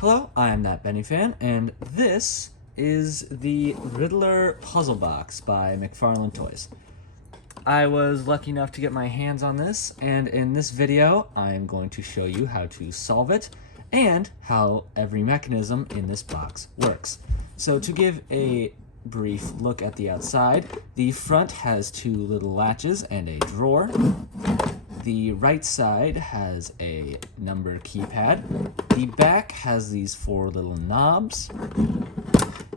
Hello, I'm that Benny fan, and this is the Riddler puzzle box by Mcfarlane Toys. I was lucky enough to get my hands on this, and in this video, I am going to show you how to solve it and how every mechanism in this box works. So to give a brief look at the outside, the front has two little latches and a drawer. The right side has a number keypad. The back has these four little knobs.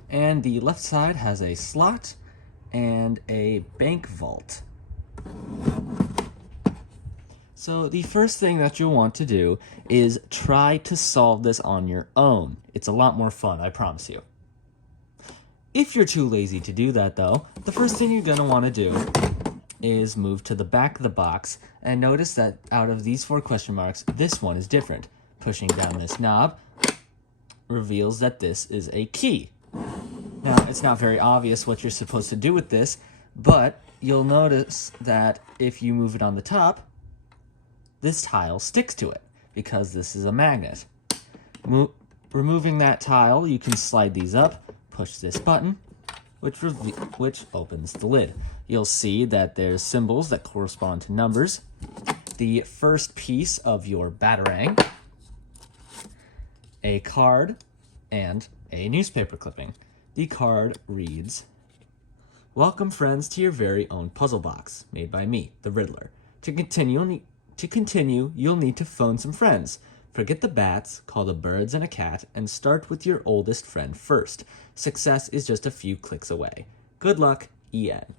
And the left side has a slot and a bank vault. So the first thing that you'll want to do is try to solve this on your own. It's a lot more fun, I promise you. If you're too lazy to do that though, the first thing you're going to want to do is move to the back of the box and notice that out of these four question marks, this one is different. Pushing down this knob reveals that this is a key. Now, it's not very obvious what you're supposed to do with this, but you'll notice that if you move it on the top, this tile sticks to it because this is a magnet. Removing that tile, you can slide these up, push this button, which opens the lid. You'll see that there's symbols that correspond to numbers. The first piece of your batarang, a card, and a newspaper clipping. The card reads, "Welcome friends to your very own puzzle box, made by me, the Riddler. To continue, you'll need to phone some friends. Forget the bats, call the birds and a cat, and start with your oldest friend first. Success is just a few clicks away. Good luck, EN."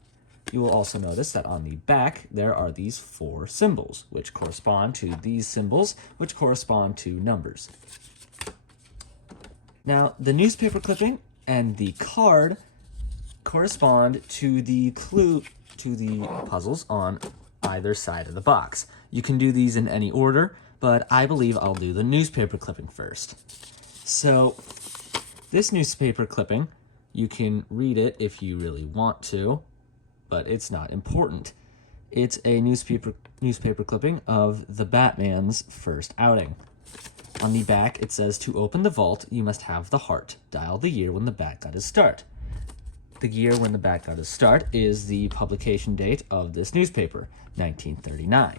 You will also notice that on the back, there are these four symbols, which correspond to these symbols, which correspond to numbers. Now, the newspaper clipping and the card correspond to the clue to the puzzles on either side of the box. You can do these in any order, but I believe I'll do the newspaper clipping first. So, this newspaper clipping, you can read it if you really want to, but it's not important. It's a newspaper clipping of the Batman's first outing. On the back, it says, "To open the vault, you must have the heart. Dial the year when the Bat got his start." The year when the Bat got his start is the publication date of this newspaper, 1939.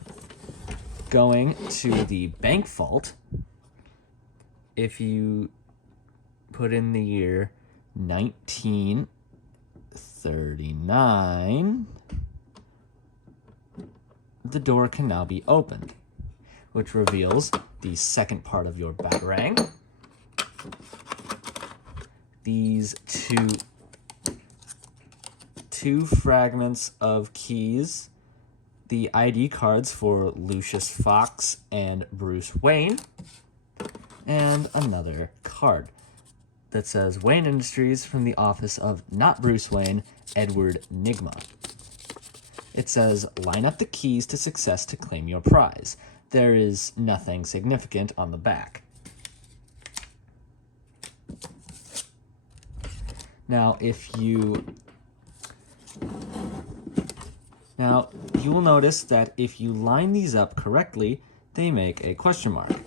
Going to the bank vault, if you put in the year 1939, the door can now be opened, which reveals the second part of your batarang. These two fragments of keys, the ID cards for Lucius Fox and Bruce Wayne, and another card that says Wayne Industries from the office of not Bruce Wayne, Edward Nygma. It says, "Line up the keys to success to claim your prize." There is nothing significant on the back. Now, you will notice that if you line these up correctly, they make a question mark.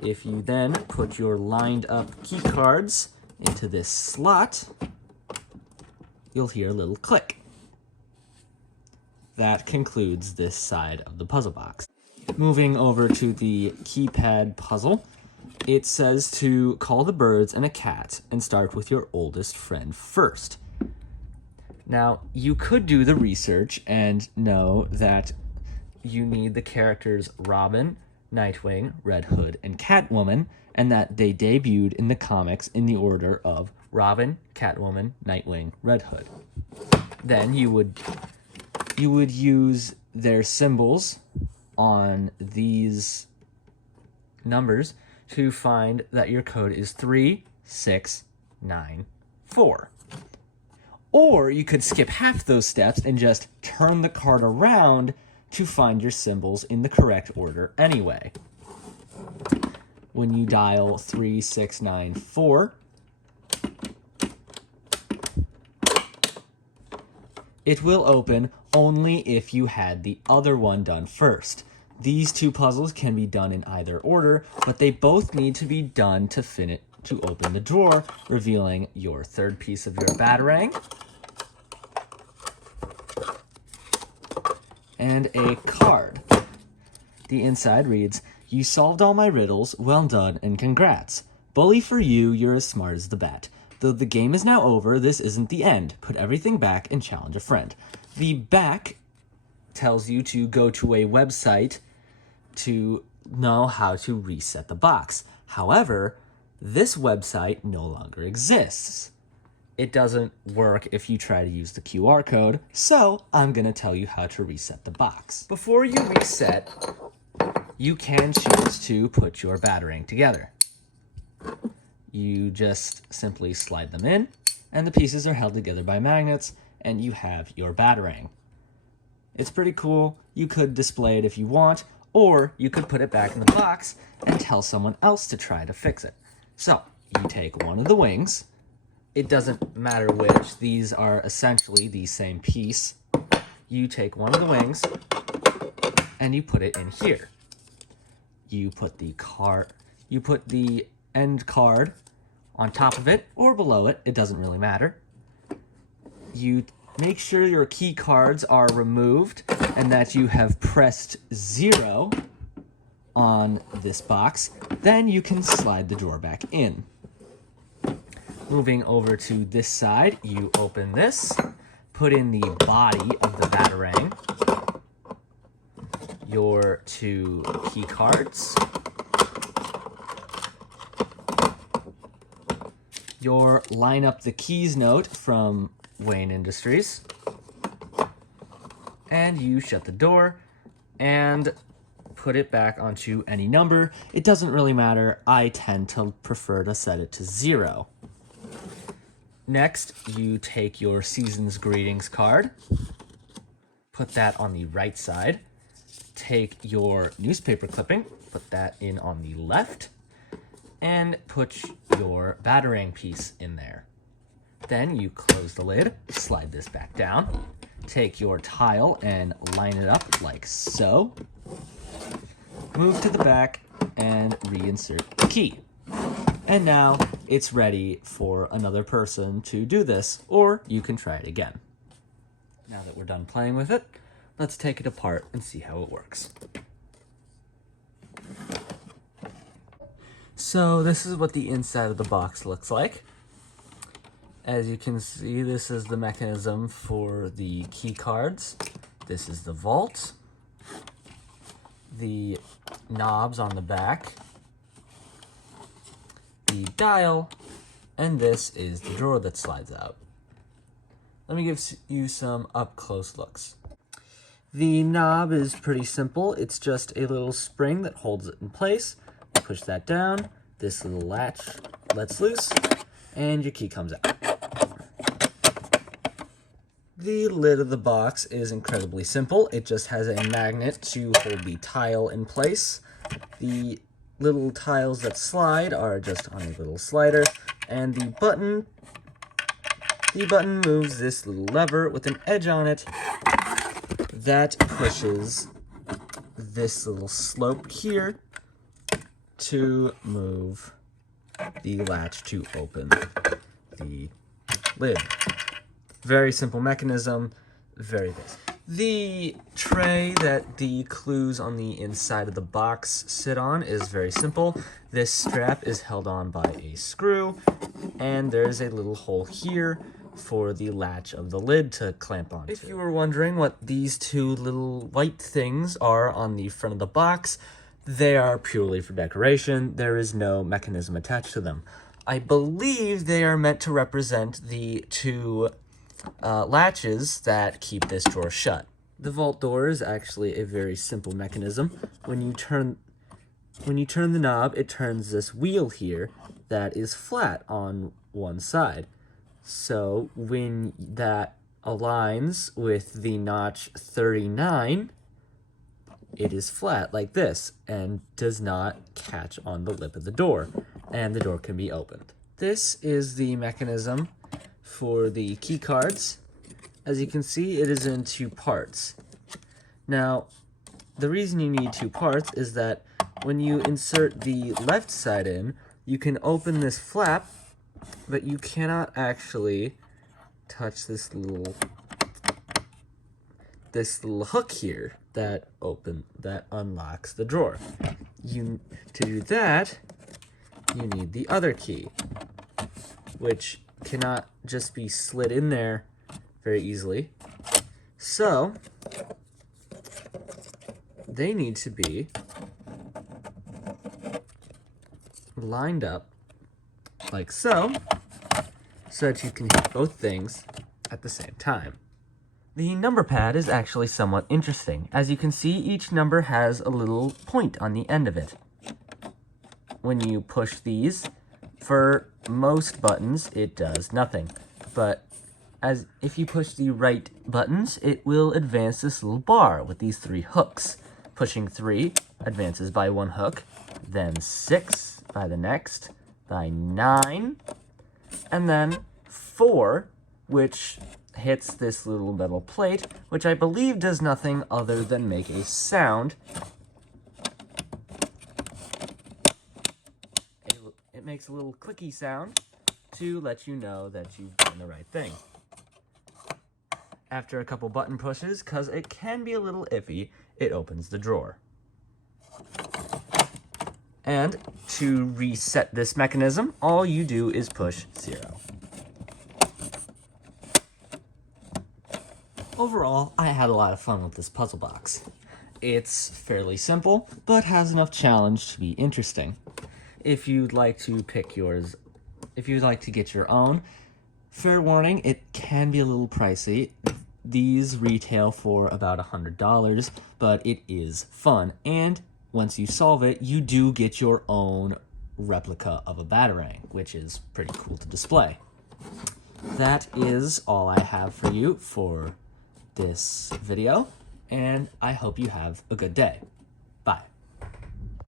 If you then put your lined up key cards into this slot, you'll hear a little click. That concludes this side of the puzzle box. Moving over to the keypad puzzle, it says to call the birds and a cat and start with your oldest friend first. Now, you could do the research and know that you need the characters Robin, Nightwing, Red Hood, and Catwoman, and that they debuted in the comics in the order of Robin, Catwoman, Nightwing, Red Hood. Then you would use their symbols on these numbers to find that your code is 3694. Or you could skip half those steps and just turn the card around to find your symbols in the correct order anyway. When you dial 3694, it will open only if you had the other one done first. These two puzzles can be done in either order, but they both need to be done to open the drawer, revealing your third piece of your Batarang and a card. The inside reads, "You solved all my riddles, well done, and congrats. Bully for you, you're as smart as the bat. Though the game is now over, this isn't the end. Put everything back and challenge a friend." The back tells you to go to a website to know how to reset the box. However, this website no longer exists. It doesn't work if you try to use the QR code, so I'm going to tell you how to reset the box. Before you reset, you can choose to put your Batarang together. You just simply slide them in, and the pieces are held together by magnets, and you have your Batarang. It's pretty cool. You could display it if you want, or you could put it back in the box and tell someone else to try to fix it. So, you take one of the wings. It doesn't matter which. These are essentially the same piece. You take one of the wings, and you put it in here. You put the end card on top of it or below it. It doesn't really matter. You make sure your key cards are removed and that you have pressed 0 on this box. Then you can slide the drawer back in. Moving over to this side, you open this, put in the body of the Batarang, your 2 key cards, your line up the keys note from Wayne Industries, and you shut the door and put it back onto any number. It doesn't really matter. I tend to prefer to set it to 0. Next, you take your Season's Greetings card, put that on the right side, take your newspaper clipping, put that in on the left, and put your Batarang piece in there. Then you close the lid, slide this back down, take your tile and line it up like so, move to the back, and reinsert the key. And now it's ready for another person to do this, or you can try it again. Now that we're done playing with it, let's take it apart and see how it works. So this is what the inside of the box looks like. As you can see, this is the mechanism for the key cards. This is the vault, the knobs on the back, the dial, and this is the drawer that slides out. Let me give you some up-close looks. The knob is pretty simple. It's just a little spring that holds it in place. Push that down, this little latch lets loose, and your key comes out. The lid of the box is incredibly simple. It just has a magnet to hold the tile in place. The little tiles that slide are just on a little slider, and the button moves this little lever with an edge on it that pushes this little slope here to move the latch to open the lid. Very simple mechanism, very basic. The tray that the clues on the inside of the box sit on is very simple. This strap is held on by a screw, and there's a little hole here for the latch of the lid to clamp onto. If you were wondering what these 2 little white things are on the front of the box, they are purely for decoration. There is no mechanism attached to them. I believe they are meant to represent the 2 latches that keep this drawer shut. The vault door is actually a very simple mechanism. When you turn the knob, it turns this wheel here that is flat on one side. So when that aligns with the notch 39, it is flat like this and does not catch on the lip of the door, and the door can be opened. This is the mechanism for the key cards. As you can see, it is in 2 parts. Now, the reason you need two parts is that when you insert the left side in, you can open this flap, but you cannot actually touch this little hook here that unlocks the drawer. To do that, you need the other key, which cannot just be slid in there very easily. So they need to be lined up like so that you can hit both things at the same time. The number pad is actually somewhat interesting. As you can see, each number has a little point on the end of it. When you push these, for most buttons, it does nothing. But if you push the right buttons, it will advance this little bar with these 3 hooks. Pushing 3 advances by 1 hook, then 6 by the next, by 9, and then 4, which hits this little metal plate, which I believe does nothing other than make a sound. It makes a little clicky sound to let you know that you've done the right thing. After a couple button pushes, because it can be a little iffy, it opens the drawer. And to reset this mechanism, all you do is push 0. Overall, I had a lot of fun with this puzzle box. It's fairly simple, but has enough challenge to be interesting. If you'd like to get your own, fair warning, it can be a little pricey. These retail for about $100, but it is fun, and once you solve it, you do get your own replica of a Batarang, which is pretty cool to display. That is all I have for you for this video, and I hope you have a good day.